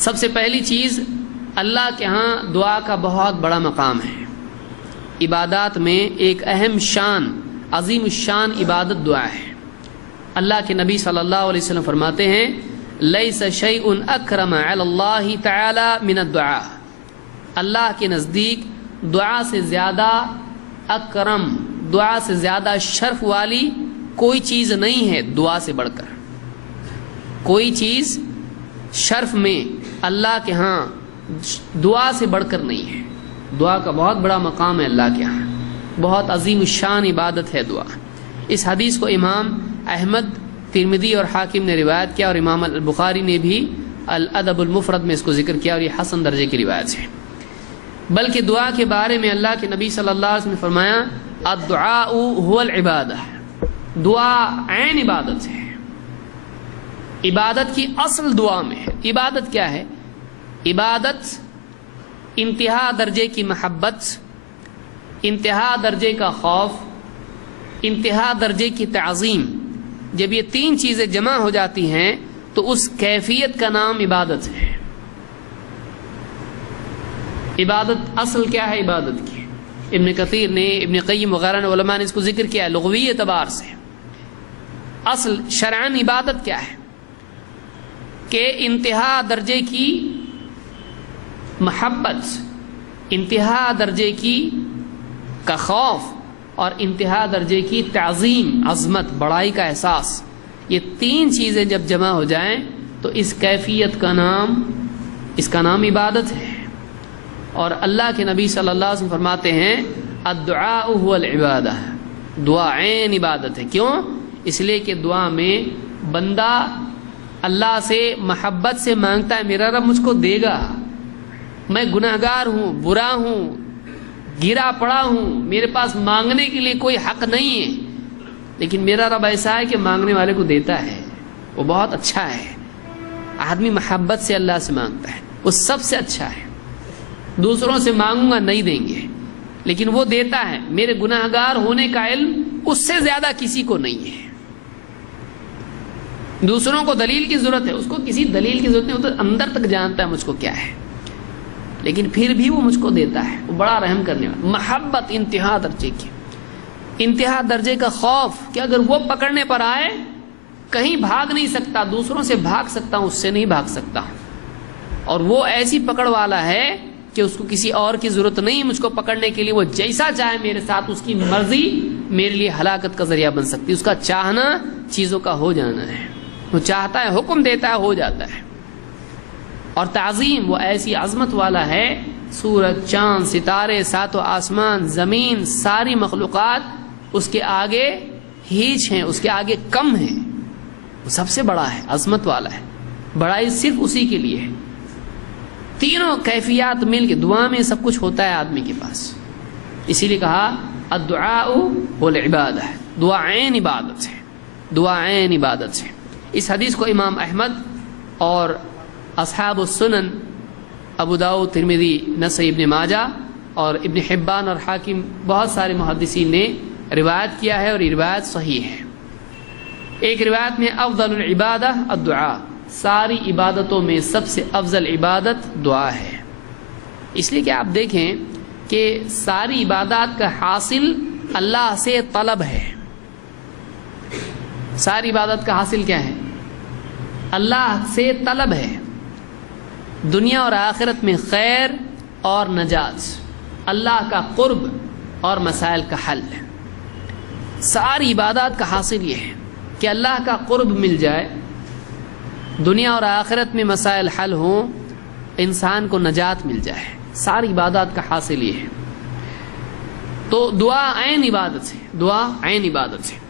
سب سے پہلی چیز، اللہ کے ہاں دعا کا بہت بڑا مقام ہے۔ عبادات میں ایک اہم شان، عظیم الشان عبادت دعا ہے۔ اللہ کے نبی صلی اللہ علیہ وسلم فرماتے ہیں لیس شیء اکرم علی اللہ تعالی من الدعاء، اللہ کے نزدیک دعا سے زیادہ اکرم، دعا سے زیادہ شرف والی کوئی چیز نہیں ہے دعا سے بڑھ کر۔ کوئی چیز شرف میں اللہ کے ہاں دعا سے بڑھ کر نہیں ہے۔ دعا کا بہت بڑا مقام ہے اللہ کے ہاں، بہت عظیم الشان عبادت ہے دعا۔ اس حدیث کو امام احمد، ترمذی اور حاکم نے روایت کیا، اور امام البخاری نے بھی الادب المفرد میں اس کو ذکر کیا، اور یہ حسن درجے کی روایت ہے۔ بلکہ دعا کے بارے میں اللہ کے نبی صلی اللہ علیہ وسلم نے فرمایا الدعاء هو العبادہ، دعا عین عبادت ہے۔ عبادت کی اصل دعا میں ہے۔ عبادت کیا ہے؟ عبادت انتہا درجے کی محبت، انتہا درجے کا خوف، انتہا درجے کی تعظیم۔ جب یہ تین چیزیں جمع ہو جاتی ہیں تو اس کیفیت کا نام عبادت ہے۔ عبادت اصل کیا ہے عبادت کی؟ ابن کثیر نے، ابن قیم وغیرہ نے، علماء نے اس کو ذکر کیا ہے لغوی اعتبار سے۔ اصل شرعاً عبادت کیا ہے؟ کہ انتہا درجے کی محبت، انتہا درجے کی کا خوف، اور انتہا درجے کی تعظیم، عظمت، بڑائی کا احساس۔ یہ تین چیزیں جب جمع ہو جائیں تو اس کیفیت کا نام عبادت ہے۔ اور اللہ کے نبی صلی اللہ علیہ وسلم فرماتے ہیں الدعاء هو العبادہ، دعا عین عبادت ہے۔ کیوں؟ اس لیے کہ دعا میں بندہ اللہ سے محبت سے مانگتا ہے میرا رب مجھ کو دے گا، میں گناہگار ہوں، برا ہوں، گرا پڑا ہوں، میرے پاس مانگنے کے لیے کوئی حق نہیں ہے، لیکن میرا رب ایسا ہے کہ مانگنے والے کو دیتا ہے، وہ بہت اچھا ہے۔ آدمی محبت سے اللہ سے مانگتا ہے، وہ سب سے اچھا ہے۔ دوسروں سے مانگوں گا نہیں دیں گے، لیکن وہ دیتا ہے۔ میرے گناہگار ہونے کا علم اس سے زیادہ کسی کو نہیں ہے۔ دوسروں کو دلیل کی ضرورت ہے، اس کو کسی دلیل کی ضرورت نہیں، وہ تو اندر تک جانتا ہے مجھ کو کیا ہے، لیکن پھر بھی وہ مجھ کو دیتا ہے۔ وہ بڑا رحم کرنے والا۔ محبت انتہا درجے کی، انتہا درجے کا خوف کہ اگر وہ پکڑنے پر آئے کہیں بھاگ نہیں سکتا، دوسروں سے بھاگ سکتا ہوں، اس سے نہیں بھاگ سکتا۔ اور وہ ایسی پکڑ والا ہے کہ اس کو کسی اور کی ضرورت نہیں مجھ کو پکڑنے کے لیے، وہ جیسا چاہے میرے ساتھ، اس کی مرضی میرے لیے ہلاکت کا ذریعہ بن سکتی ہے۔ اس کا چاہنا چیزوں کا ہو جانا ہے، وہ چاہتا ہے، حکم دیتا ہے، ہو جاتا ہے۔ اور تعظیم، وہ ایسی عظمت والا ہے، سورج، چاند، ستارے، ساتوں آسمان، زمین، ساری مخلوقات اس کے آگے ہیچ ہیں، اس کے آگے کم ہیں۔ وہ سب سے بڑا ہے، عظمت والا ہے، بڑائی صرف اسی کے لیے ہے۔ تینوں کیفیات مل کے دعا میں سب کچھ ہوتا ہے آدمی کے پاس۔ اسی لیے کہا الدعاء والعبادہ، دعا عین عبادت ہے، دعا عین عبادت ہے۔ اس حدیث کو امام احمد اور اصحاب السنن، ابو داؤد، ترمذی، نسائی، ابن ماجہ اور ابن حبان اور حاکم، بہت سارے محدثین نے روایت کیا ہے، اور یہ روایت صحیح ہے۔ ایک روایت میں افضل العبادہ الدعاء، ساری عبادتوں میں سب سے افضل عبادت دعا ہے۔ اس لیے کہ آپ دیکھیں کہ ساری عبادات کا حاصل اللہ سے طلب ہے۔ ساری عبادت کا حاصل کیا ہے؟ اللہ سے طلب ہے، دنیا اور آخرت میں خیر اور نجات، اللہ کا قرب اور مسائل کا حل۔ ساری عبادات کا حاصل یہ ہے کہ اللہ کا قرب مل جائے، دنیا اور آخرت میں مسائل حل ہوں، انسان کو نجات مل جائے۔ ساری عبادات کا حاصل یہ ہے۔ تو دعا عین عبادت ہے، دعا عین عبادت ہے۔